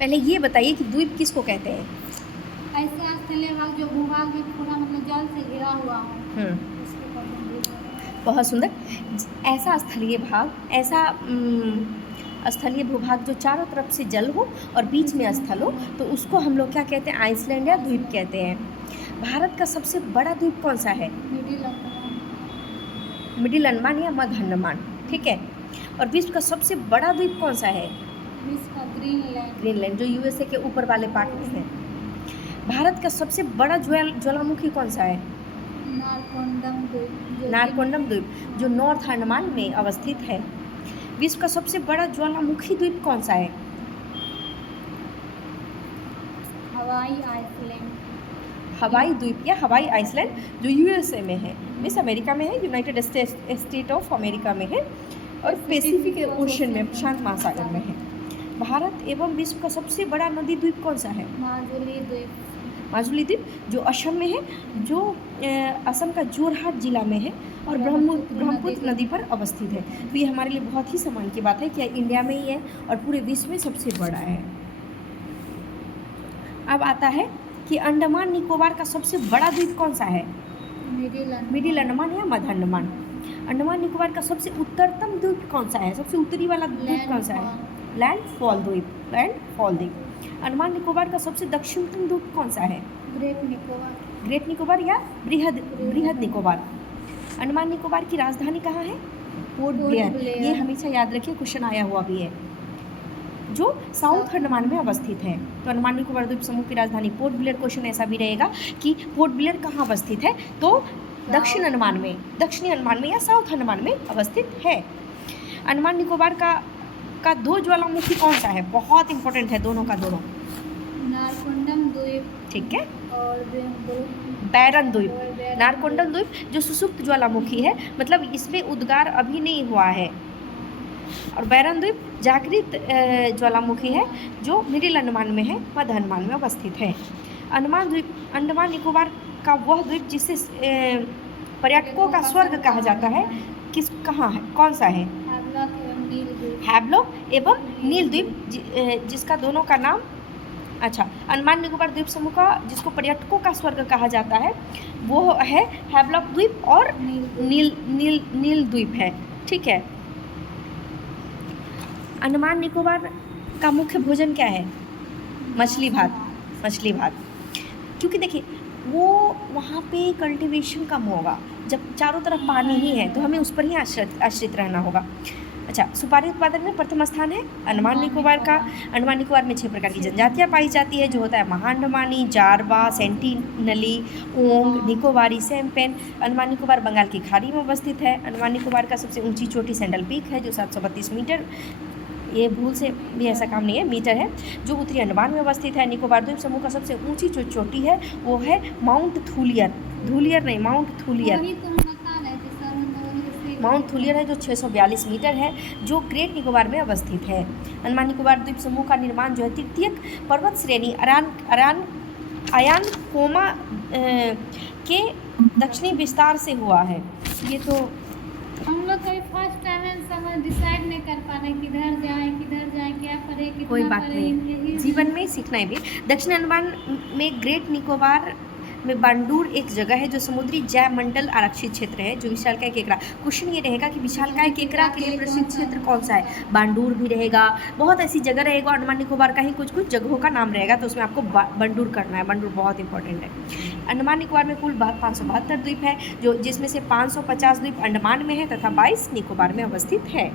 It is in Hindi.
पहले ये बताइए कि द्वीप किसको कहते हैं? ऐसा स्थलीय भाग जो भूभाग में पूरा मतलब जल से घिरा हुआ हो, उसको कहते हैं द्वीप। बहुत सुंदर। ऐसा स्थलीय भाग, ऐसा स्थलीय भूभाग जो चारों तरफ से जल हो और बीच में स्थल हो, तो उसको हम लोग क्या कहते हैं? आइसलैंड या द्वीप कहते हैं। भारत का सबसे बड़ा द्वीप कौन सा है? मिडिल अंडमान या मध्य अंडमान, ठीक है। और विश्व का सबसे बड़ा द्वीप कौन सा है? विश्व का ग्रीनलैंड, जो यूएसए के ऊपर वाले पार्ट में है। भारत का सबसे बड़ा ज्वालामुखी कौन सा है? नारकोंडम द्वीप, जो नॉर्थ अंडमान में अवस्थित है। विश्व का सबसे बड़ा ज्वालामुखी द्वीप कौन सा है? हवाई द्वीप या हवाई आइसलैंड, जो यूएसए में है, मिस अमेरिका में है, यूनाइटेड स्टेट ऑफ अमेरिका में है और पैसिफिक ओशन में, प्रशांत महासागर में है। भारत एवं विश्व का सबसे बड़ा नदी द्वीप कौन सा है? माजुली द्वीप, जो असम में है, जो असम का जोरहाट जिला में है और ब्रह्मपुत्र नदी पर अवस्थित है। तो ये हमारे लिए बहुत ही सम्मान की बात है कि इंडिया में ही है और पूरे विश्व में सबसे बड़ा है। अब आता है कि अंडमान निकोबार का सबसे बड़ा द्वीप कौन सा है? मिडिल अंडमान या मध्य अंडमान। अंडमान निकोबार का सबसे उत्तरतम द्वीप कौन सा है? सबसे उत्तरी वाला द्वीप कौन सा है? लैंडफॉल द्वीप। अंडमान निकोबार का सबसे दक्षिणतम द्वीप कौन सा है? ग्रेट निकोबार या बृहद निकोबार। अंडमान निकोबार की राजधानी कहाँ है? Port Blair. ये हमेशा याद रखिए, क्वेश्चन आया हुआ भी है, जो साउथ अंडमान में अवस्थित है। तो अंडमान निकोबार द्वीप समूह की राजधानी पोर्ट ब्लेयर। क्वेश्चन ऐसा भी रहेगा कि पोर्ट ब्लेयर कहाँ अवस्थित है, तो दक्षिणी अंडमान में या साउथ अंडमान में अवस्थित है। अंडमान निकोबार का दो ज्वालामुखी कौन सा है? बहुत इंपॉर्टेंट है दोनों का दोनों। नारकोंडम द्वीप, ठीक है, और बैरन द्वीप। नारकोंडम द्वीप जो सुसुप्त ज्वालामुखी है, मतलब इसमें उद्गार अभी नहीं हुआ है। और बैरन द्वीप जागृत ज्वालामुखी है, जो मिडिल अंडमान में है, मध्य अंडमान में अवस्थित है। अंडमान निकोबार का वह द्वीप जिसे पर्यटकों का स्वर्ग कहा जाता है, कहाँ है, कौन सा है? हैवलॉक एवं नील द्वीप, जिसका दोनों का नाम, अच्छा, अंडमान निकोबार द्वीप समूह का जिसको पर्यटकों का स्वर्ग कहा जाता है वो है हैवलॉक द्वीप और नील द्वीप है, ठीक है। अंडमान निकोबार का मुख्य भोजन क्या है? मछली भात। क्योंकि देखिए वो वहाँ पे कल्टीवेशन कम होगा, जब चारों तरफ पानी ही है तो हमें उस पर ही आश्रित रहना होगा। अच्छा, सुपारी उत्पादन में प्रथम स्थान है अंडमान निकोबार का। अंडमान निकोबार में 6 प्रकार की जनजातियाँ पाई जाती है, जो होता है महाअंडमानी, जारवा, सेंटिनली, ओंग, निकोबारी, सैम्पेन। अंडमान निकोबार बंगाल की खाड़ी में अवस्थित है। अंडमान निकोबार का सबसे ऊंची चोटी सैंडल पीक है, जो 732 मीटर, ये भूल से भी ऐसा काम नहीं है, मीटर है, जो उत्तरी अंडमान में अवस्थित है। निकोबार द्वीप समूह का सबसे ऊंची जो चोटी है वो है माउंट थूलियर, माउंट थूलियर है, जो 642 मीटर है, जो ग्रेट निकोबार में अवस्थित है। अंडमान निकोबार द्वीप समूह का निर्माण जो है तृतीयक पर्वत श्रेणी अयानकोमा के दक्षिणी विस्तार से हुआ है। ये तो हम लोग कभी फर्स्ट टाइम समझ डिसाइड नहीं कर पा रहे किधर जाएं, क्या पढ़े, कितना कोई बात नहीं, जीवन में सीखना है भी। दक्षिण अंडमान में ग्रेट निकोबार में बांडूर एक जगह है, जो समुद्री जैवमंडल आरक्षित क्षेत्र है, जो विशालकाय केकड़ा। क्वेश्चन ये रहेगा कि विशालकाय केकड़ा के लिए प्रसिद्ध क्षेत्र कौन सा है? बांडूर भी रहेगा, बहुत ऐसी जगह रहेगा। अंडमान निकोबार का ही कुछ जगहों का नाम रहेगा, तो उसमें आपको बांडूर करना है। बांडूर बहुत इंपॉर्टेंट है। अंडमान निकोबार में कुल 572 द्वीप है, जो जिसमें से 550 द्वीप अंडमान में है तथा 22 निकोबार में अवस्थित है।